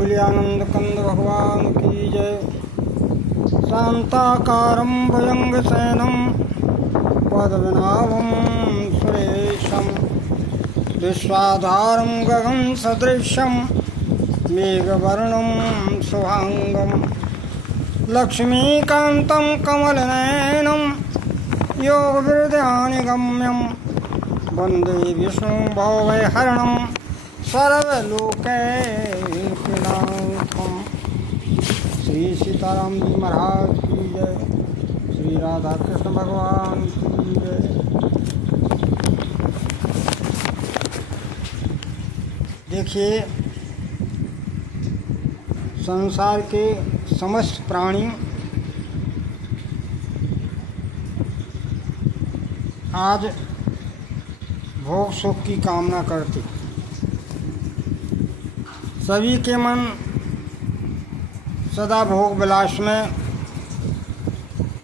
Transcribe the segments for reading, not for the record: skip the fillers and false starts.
बोलिए आनंद कंद भगवान की जय। शांताकारं भुजंगशयनं पद्मनाभं सुरेशं विश्वाधारं गगनसदृशं मेघवर्णं शुभांगं लक्ष्मीकान्तं कमलनयनं योगविद्यानिगम्यं वन्दे विष्णुं भवभयहरणं सर्वलोकैकनाथं। श्री सीताराम जी महाराज की जय। श्री राधा कृष्ण भगवान की जय। देखिए, संसार के समस्त प्राणी आज भोग सुख की कामना करते। सभी के मन सदा भोग विलास में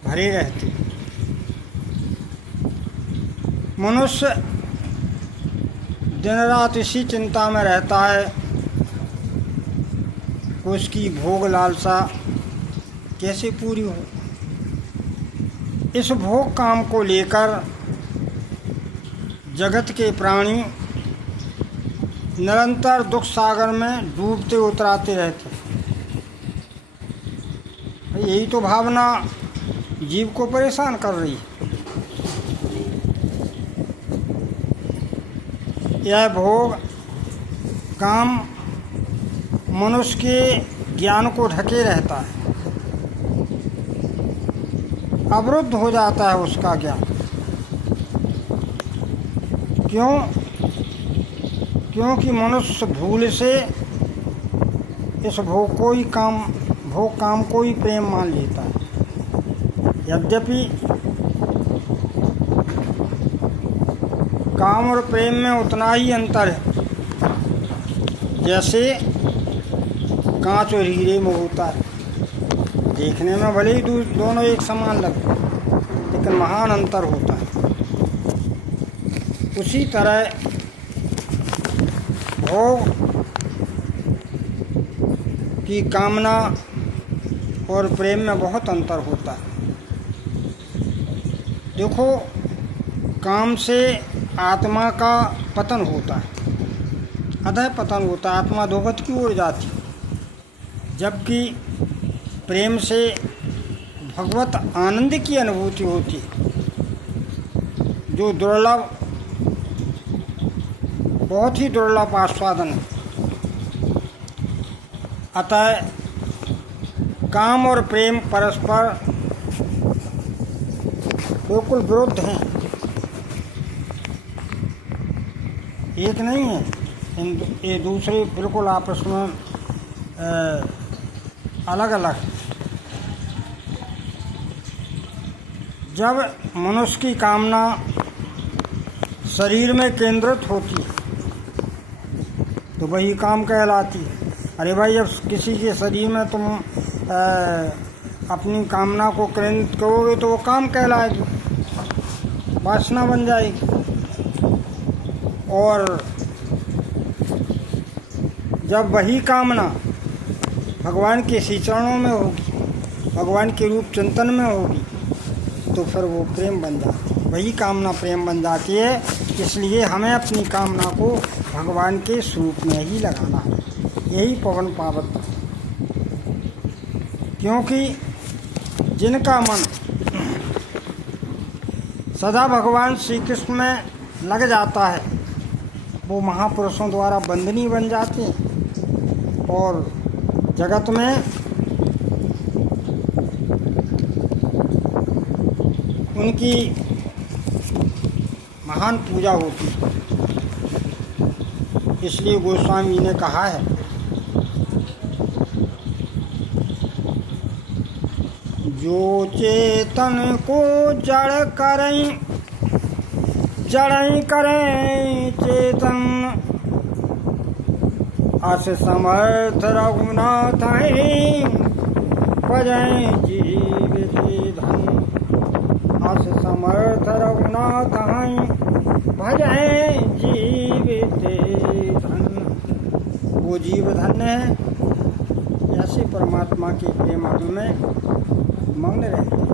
भरे रहते। मनुष्य दिन रात इसी चिंता में रहता है कि उसकी भोग लालसा कैसे पूरी हो। इस भोग काम को लेकर जगत के प्राणी निरंतर दुख सागर में डूबते उतराते रहते। यही तो भावना जीव को परेशान कर रही है। यह भोग काम मनुष्य के ज्ञान को ढके रहता है, अवरुद्ध हो जाता है उसका ज्ञान। क्योंकि मनुष्य भूल से इस भोग काम को ही प्रेम मान लेता है। यद्यपि काम और प्रेम में उतना ही अंतर है जैसे कांच और हीरे में होता है। देखने में भले ही दोनों एक समान लगते लेकिन महान अंतर होता है। उसी तरह भोग की कामना और प्रेम में बहुत अंतर होता है। देखो, काम से आत्मा का पतन होता है, अधः पतन होता है, आत्मा अधोगति की ओर जाती। जबकि प्रेम से भगवत आनंद की अनुभूति होती है, जो दुर्लभ, बहुत ही दुर्लभ आस्वादन है। अतः काम और प्रेम परस्पर बिल्कुल विरुद्ध हैं, एक नहीं है। ये दूसरे बिल्कुल आपस में अलग अलग। जब मनुष्य की कामना शरीर में केंद्रित होती है तो वही काम कहलाती है। अरे भाई, जब किसी के शरीर में तुम अपनी कामना को केंद्रित करोगे तो वो काम कहलाएगी, वासना बन जाएगी। और जब वही कामना भगवान के श्री चरणों में होगी, भगवान के रूप चिंतन में होगी, तो फिर वो प्रेम बन जाती है। वही कामना प्रेम बन जाती है। इसलिए हमें अपनी कामना को भगवान के स्वरूप में ही लगाना है। यही पवन पावक। क्योंकि जिनका मन सदा भगवान श्री कृष्ण में लग जाता है वो महापुरुषों द्वारा बंदनी बन जाते हैं और जगत में उनकी महान पूजा होती है। इसलिए गोस्वामी ने कहा है, जो चेतन को जड़ करें चेतन, अस समर्थ रघुनाथ भजै जीवित धन। अस समर्थ रघुनाथ भजै जीवित धन। वो जीव धन्य है ऐसे परमात्मा के प्रेम में मग्न रहते हैं।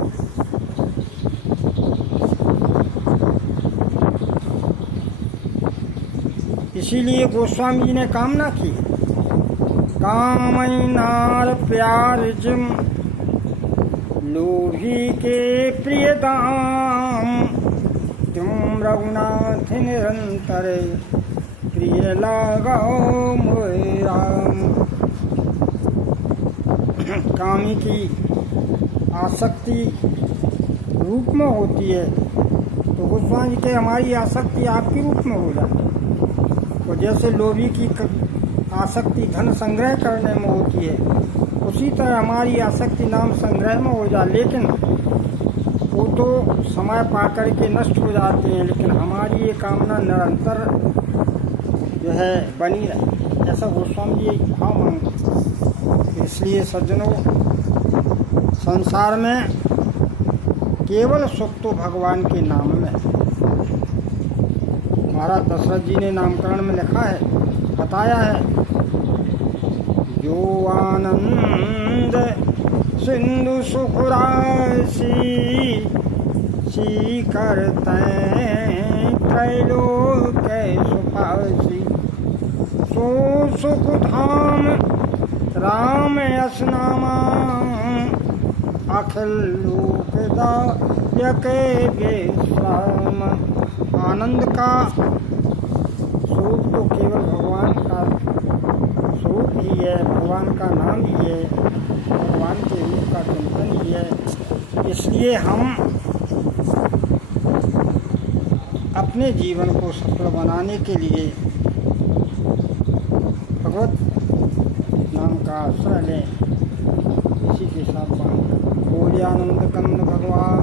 इसीलिए गोस्वामी जी ने कामना की, कामनार प्यार जिम लोभी के प्रिय दाम, तुम रघुनाथ निरंतर प्रिय लगाओ मोहे राम। कामी की आसक्ति रूप में होती है, तो गोस्वामी जी के हमारी आसक्ति आपके रूप में हो जाए। तो जैसे लोभी की आसक्ति धन संग्रह करने में होती है, उसी तरह हमारी आसक्ति नाम संग्रह में हो जाए। लेकिन वो तो समय पाकर के नष्ट हो जाते हैं, लेकिन हमारी ये कामना निरंतर जो है बनी रहे, ऐसा गोस्वामी जी भाव मांगते। इसलिए सज्जनों, संसार में केवल सुख तो भगवान के नाम में। महाराज दशरथ जी ने नामकरण में लिखा है, बताया है, जो आनंद सिंधु सुख राशि सी करते त्रैलोक सुपासी, सो सुख धाम राम यस नामा, अखिल लोक दायक विश्राम। आनंद का स्वरूप तो केवल भगवान का स्वरूप ही है, भगवान का नाम ही है, भगवान के रूप का चिंतन ही है। इसलिए हम अपने जीवन को सफल बनाने के लिए भगवत नाम का आश्रय लें। इसी के साथ बोलिए आनंद कंद भगवान